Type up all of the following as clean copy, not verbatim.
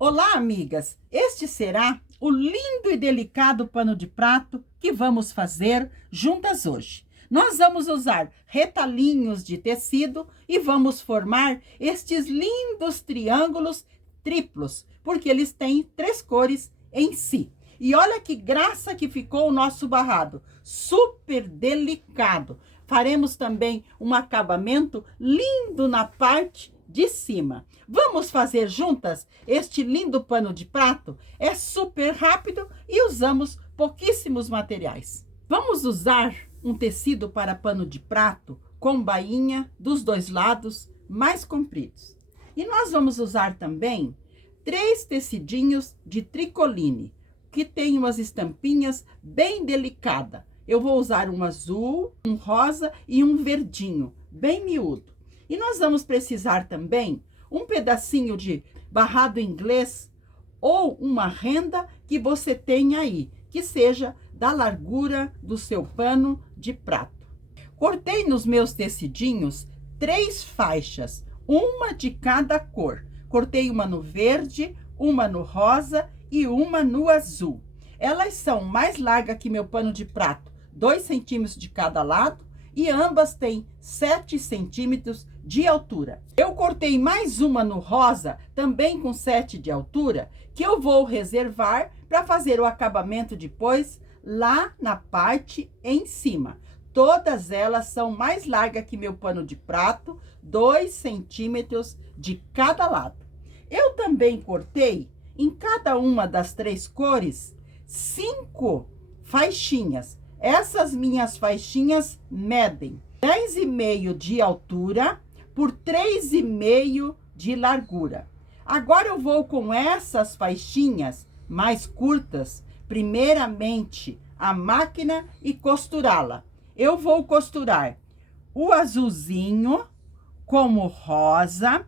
Olá, amigas! Este será o lindo e delicado pano de prato que vamos fazer juntas hoje. Nós vamos usar retalhinhos de tecido e vamos formar estes lindos triângulos triplos, porque eles têm 3 cores em si. E olha que graça que ficou o nosso barrado, super delicado. Faremos também um acabamento lindo na parte de cima. Vamos fazer juntas este lindo pano de prato? É super rápido e usamos pouquíssimos materiais. Vamos usar um tecido para pano de prato com bainha dos 2 lados mais compridos. E nós vamos usar também 3 tecidinhos de tricoline, que tem umas estampinhas bem delicadas. Eu vou usar um azul, um rosa e um verdinho, bem miúdo. E nós vamos precisar também um pedacinho de barrado inglês ou uma renda que você tenha aí, que seja da largura do seu pano de prato. Cortei nos meus tecidinhos 3 faixas, uma de cada cor. Cortei uma no verde, uma no rosa e uma no azul. Elas são mais largas que meu pano de prato, 2 centímetros de cada lado, e ambas têm 7 centímetros de altura. Eu cortei mais uma no rosa, também com 7 de altura, que eu vou reservar para fazer o acabamento depois lá na parte em cima. Todas elas são mais largas que meu pano de prato, 2 centímetros de cada lado. Eu também cortei em cada uma das 3 cores 5 faixinhas. Essas minhas faixinhas medem 10,5 de altura por 3,5 de largura. Agora eu vou com essas faixinhas mais curtas, primeiramente a máquina e costurá-la. Eu vou costurar o azulzinho com o rosa,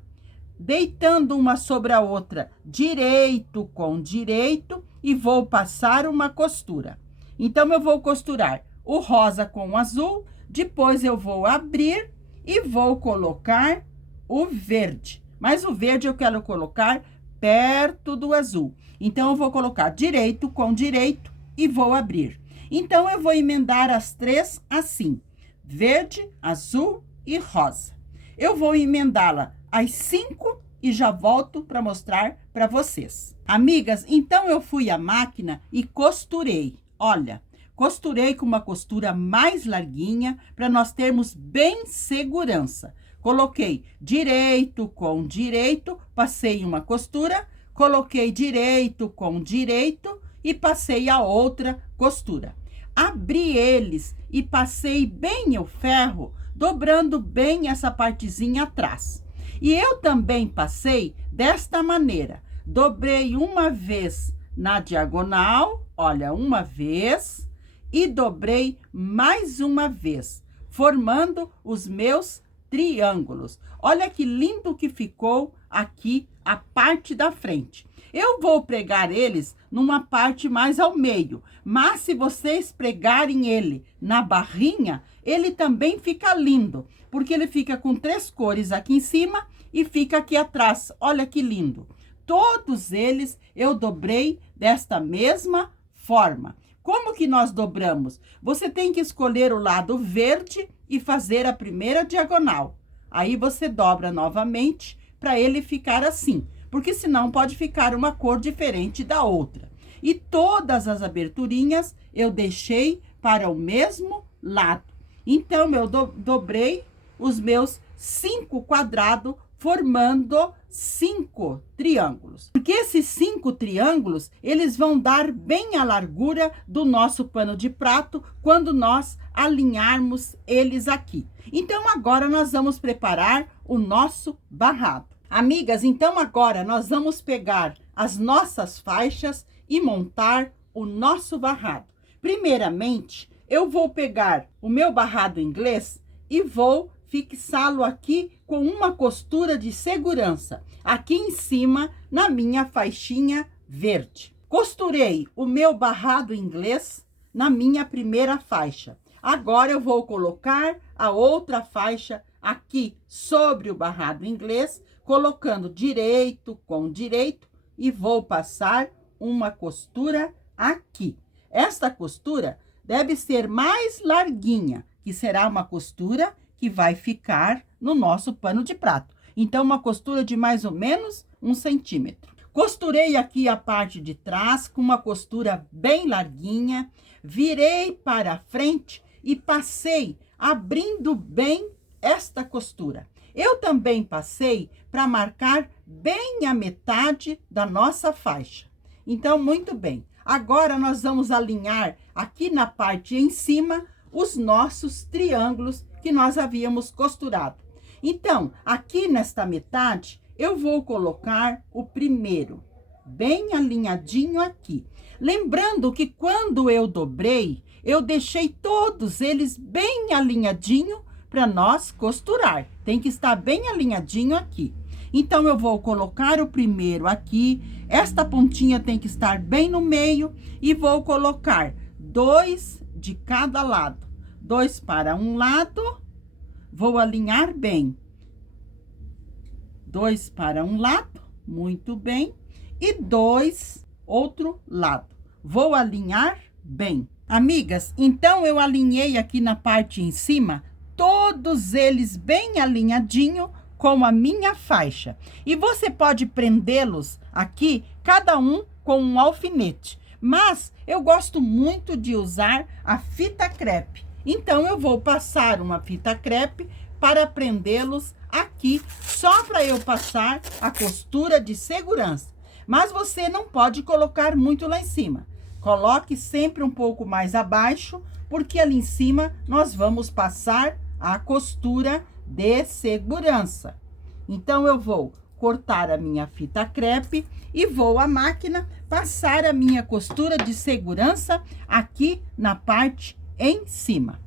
deitando uma sobre a outra, direito com direito, e vou passar uma costura. Então, eu vou costurar o rosa com o azul, depois eu vou abrir e vou colocar o verde. Mas o verde eu quero colocar perto do azul. Então, eu vou colocar direito com direito e vou abrir. Então, eu vou emendar as 3 assim: verde, azul e rosa. Eu vou emendá-la as 5 e já volto para mostrar para vocês. Amigas, então eu fui à máquina e costurei. Olha, costurei com uma costura mais larguinha para nós termos bem segurança. Coloquei direito com direito, passei uma costura, coloquei direito com direito e passei a outra costura. Abri eles e passei bem o ferro, dobrando bem essa partezinha atrás. E eu também passei desta maneira. Dobrei uma vez na diagonal, olha, uma vez, e dobrei mais uma vez, formando os meus triângulos. Olha que lindo que ficou aqui a parte da frente. Eu vou pregar eles numa parte mais ao meio, mas se vocês pregarem ele na barrinha, ele também fica lindo, porque ele fica com 3 cores aqui em cima e fica aqui atrás. Olha que lindo. Todos eles eu dobrei desta mesma forma. Como que nós dobramos? Você tem que escolher o lado verde e fazer a primeira diagonal. Aí você dobra novamente para ele ficar assim, porque senão pode ficar uma cor diferente da outra. E todas as aberturinhas eu deixei para o mesmo lado. Então, eu dobrei os meus 5 quadrados, formando 5 triângulos. Porque esses 5 triângulos, eles vão dar bem a largura do nosso pano de prato quando nós alinharmos eles aqui. Então, agora nós vamos preparar o nosso barrado. Amigas, então agora nós vamos pegar as nossas faixas e montar o nosso barrado. Primeiramente, eu vou pegar o meu barrado inglês e vou fixá-lo aqui com uma costura de segurança, aqui em cima, na minha faixinha verde. Costurei o meu barrado inglês na minha primeira faixa. Agora eu vou colocar a outra faixa aqui sobre o barrado inglês, colocando direito com direito e vou passar uma costura aqui. Esta costura deve ser mais larguinha, que será uma costura que vai ficar no nosso pano de prato. Então, uma costura de mais ou menos 1 centímetro. Costurei aqui a parte de trás com uma costura bem larguinha, virei para frente e passei abrindo bem esta costura. Eu também passei para marcar bem a metade da nossa faixa. Então, muito bem. Agora, nós vamos alinhar aqui na parte em cima os nossos triângulos que nós havíamos costurado. Então, aqui nesta metade, eu vou colocar o primeiro, bem alinhadinho aqui. Lembrando que quando eu dobrei, eu deixei todos eles bem alinhadinho para nós costurar. Tem que estar bem alinhadinho aqui. Então, eu vou colocar o primeiro aqui. Esta pontinha tem que estar bem no meio e vou colocar 2 de cada lado. 2 para um lado, vou alinhar bem. 2 para um lado, muito bem. E 2, outro lado. Vou alinhar bem. Amigas, então eu alinhei aqui na parte em cima, todos eles bem alinhadinho com a minha faixa. E você pode prendê-los aqui, cada um com um alfinete. Mas eu gosto muito de usar a fita crepe. Então, eu vou passar uma fita crepe para prendê-los aqui, só para eu passar a costura de segurança. Mas você não pode colocar muito lá em cima. Coloque sempre um pouco mais abaixo, porque ali em cima nós vamos passar a costura de segurança. Então, eu vou cortar a minha fita crepe e vou à máquina passar a minha costura de segurança aqui na parte em cima.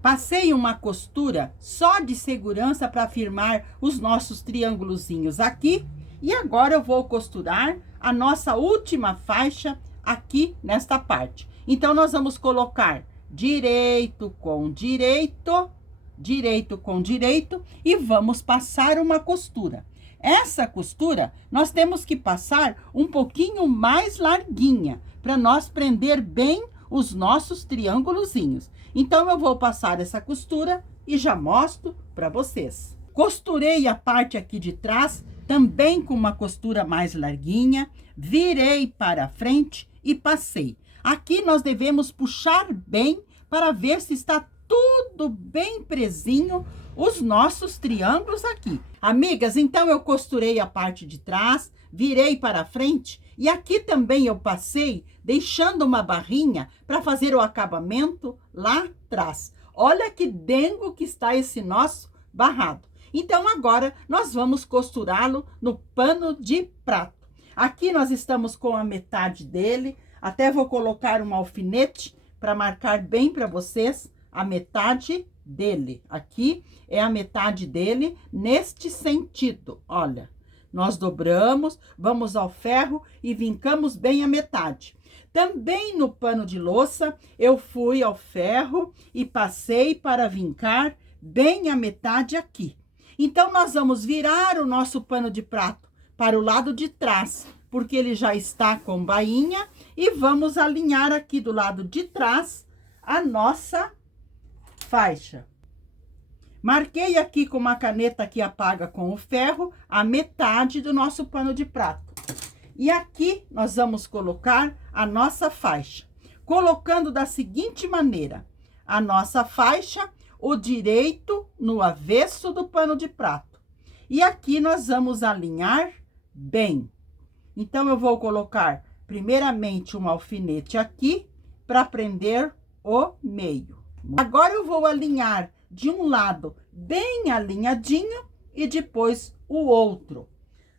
Passei uma costura só de segurança para firmar os nossos triângulozinhos aqui. E agora eu vou costurar a nossa última faixa aqui nesta parte. Então, nós vamos colocar direito com direito, direito com direito e vamos passar uma costura. Essa costura, nós temos que passar um pouquinho mais larguinha, para nós prender bem os nossos triângulozinhos. Então, eu vou passar essa costura e já mostro para vocês. Costurei a parte aqui de trás, também com uma costura mais larguinha, virei para frente e passei. Aqui nós devemos puxar bem para ver se está tudo bem presinho os nossos triângulos aqui. Amigas, então eu costurei a parte de trás, virei para frente e aqui também eu passei deixando uma barrinha para fazer o acabamento lá atrás. Olha que dengo que está esse nosso barrado. Então, agora nós vamos costurá-lo no pano de prato. Aqui nós estamos com a metade dele, até vou colocar um alfinete para marcar bem para vocês a metade dele. Aqui é a metade dele neste sentido, olha. Nós dobramos, vamos ao ferro e vincamos bem a metade. Também no pano de louça, eu fui ao ferro e passei para vincar bem a metade aqui. Então, nós vamos virar o nosso pano de prato para o lado de trás, porque ele já está com bainha, e vamos alinhar aqui do lado de trás a nossa faixa. Marquei aqui com uma caneta que apaga com o ferro a metade do nosso pano de prato. E aqui nós vamos colocar a nossa faixa, colocando da seguinte maneira: a nossa faixa, o direito no avesso do pano de prato. E aqui nós vamos alinhar bem. Então, eu vou colocar primeiramente um alfinete aqui para prender o meio. Agora, eu vou alinhar de um lado bem alinhadinho e depois o outro.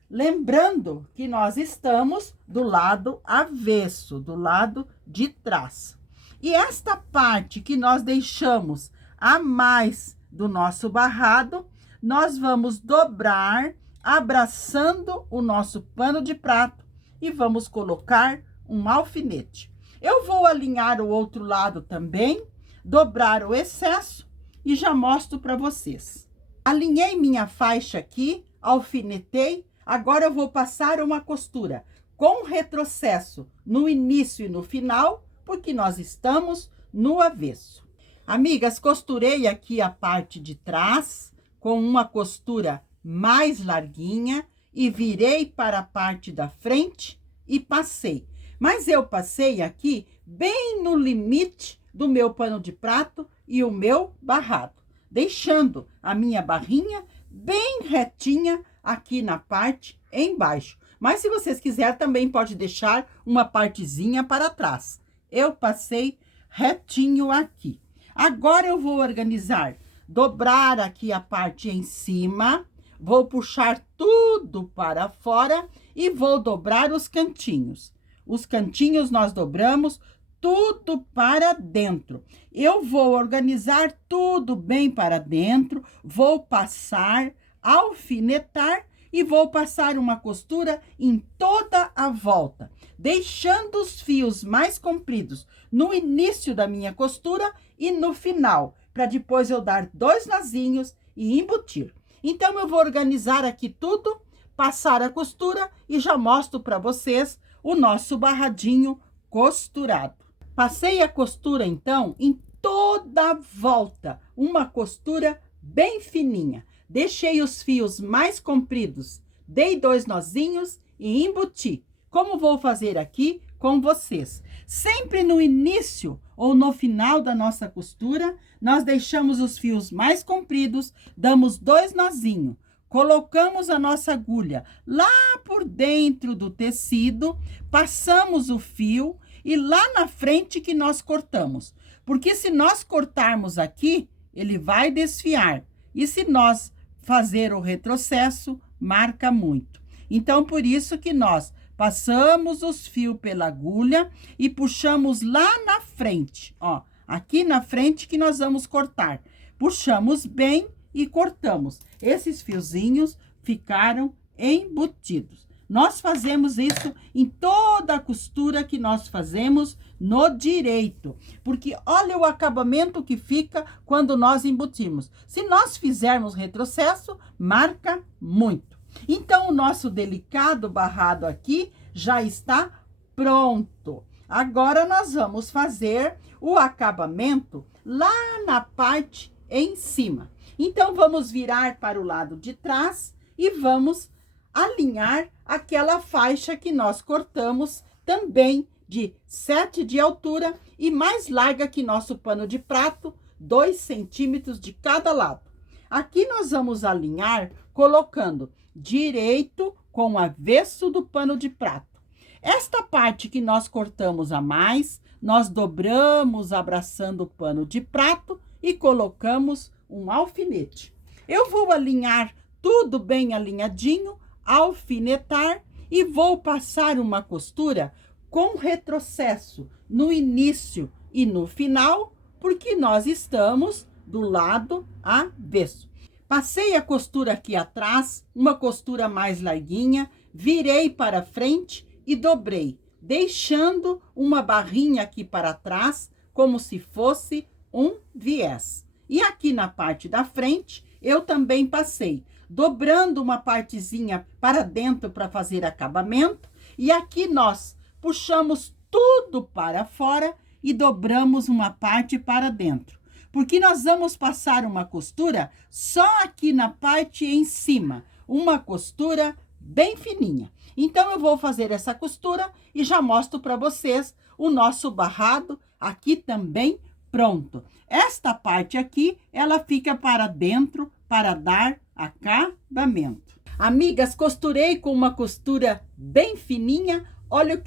Lembrando que nós estamos do lado avesso, do lado de trás. E esta parte que nós deixamos a mais do nosso barrado, nós vamos dobrar, abraçando o nosso pano de prato e vamos colocar um alfinete. Eu vou alinhar o outro lado também, dobrar o excesso e já mostro para vocês. Alinhei minha faixa aqui, alfinetei, agora eu vou passar uma costura com retrocesso no início e no final, porque nós estamos no avesso. Amigas, costurei aqui a parte de trás com uma costura mais larguinha e virei para a parte da frente e passei. Mas eu passei aqui bem no limite do meu pano de prato e o meu barrado, deixando a minha barrinha bem retinha aqui na parte embaixo. Mas se vocês quiserem, também pode deixar uma partezinha para trás. Eu passei retinho aqui. Agora eu vou organizar, dobrar aqui a parte em cima, vou puxar tudo para fora e vou dobrar os cantinhos. Os cantinhos nós dobramos tudo para dentro. Eu vou organizar tudo bem para dentro, vou passar, alfinetar e vou passar uma costura em toda a volta, deixando os fios mais compridos no início da minha costura e no final, para depois eu dar 2 nozinhos e embutir. Então, eu vou organizar aqui tudo, passar a costura e já mostro para vocês o nosso barradinho costurado. Passei a costura, então, em toda a volta, uma costura bem fininha. Deixei os fios mais compridos, dei 2 nozinhos e embuti, como vou fazer aqui com vocês. Sempre no início ou no final da nossa costura, nós deixamos os fios mais compridos, damos 2 nozinhos, colocamos a nossa agulha lá por dentro do tecido, passamos o fio e lá na frente que nós cortamos. Porque se nós cortarmos aqui, ele vai desfiar. E se nós fazer o retrocesso, marca muito. Então, por isso que nós passamos os fios pela agulha e puxamos lá na frente, ó, aqui na frente que nós vamos cortar. Puxamos bem e cortamos. Esses fiozinhos ficaram embutidos. Nós fazemos isso em toda a costura que nós fazemos no direito, porque olha o acabamento que fica quando nós embutimos. Se nós fizermos retrocesso, marca muito. Então, o nosso delicado barrado aqui já está pronto. Agora, nós vamos fazer o acabamento lá na parte em cima. Então, vamos virar para o lado de trás e vamos alinhar aquela faixa que nós cortamos também de 7 de altura e mais larga que nosso pano de prato, 2 centímetros de cada lado. Aqui nós vamos alinhar colocando direito com o avesso do pano de prato. Esta parte que nós cortamos a mais, nós dobramos abraçando o pano de prato e colocamos um alfinete. Eu vou alinhar tudo bem alinhadinho, alfinetar e vou passar uma costura com retrocesso no início e no final, porque nós estamos do lado avesso. Passei a costura aqui atrás, uma costura mais larguinha, virei para frente e dobrei, deixando uma barrinha aqui para trás, como se fosse um viés. E aqui na parte da frente, eu também passei, dobrando uma partezinha para dentro para fazer acabamento. E aqui nós puxamos tudo para fora e dobramos uma parte para dentro. Porque nós vamos passar uma costura só aqui na parte em cima. Uma costura bem fininha. Então, eu vou fazer essa costura e já mostro para vocês o nosso barrado aqui também pronto. Esta parte aqui, ela fica para dentro para dar acabamento. Amigas, costurei com uma costura bem fininha. Olha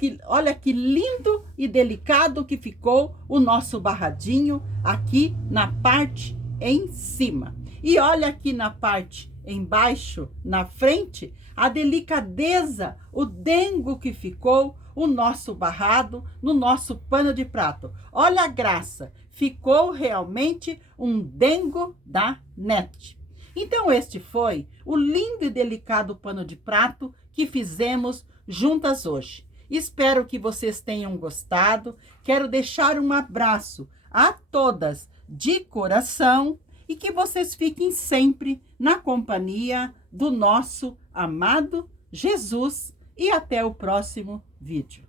que lindo e delicado que ficou o nosso barradinho aqui na parte em cima. E olha aqui na parte embaixo, na frente, a delicadeza, o dengo que ficou o nosso barrado no nosso pano de prato. Olha a graça, ficou realmente um dengo da NET. Então, este foi o lindo e delicado pano de prato que fizemos juntas hoje. Espero que vocês tenham gostado. Quero deixar um abraço a todas de coração e que vocês fiquem sempre na companhia do nosso amado Jesus e até o próximo vídeo.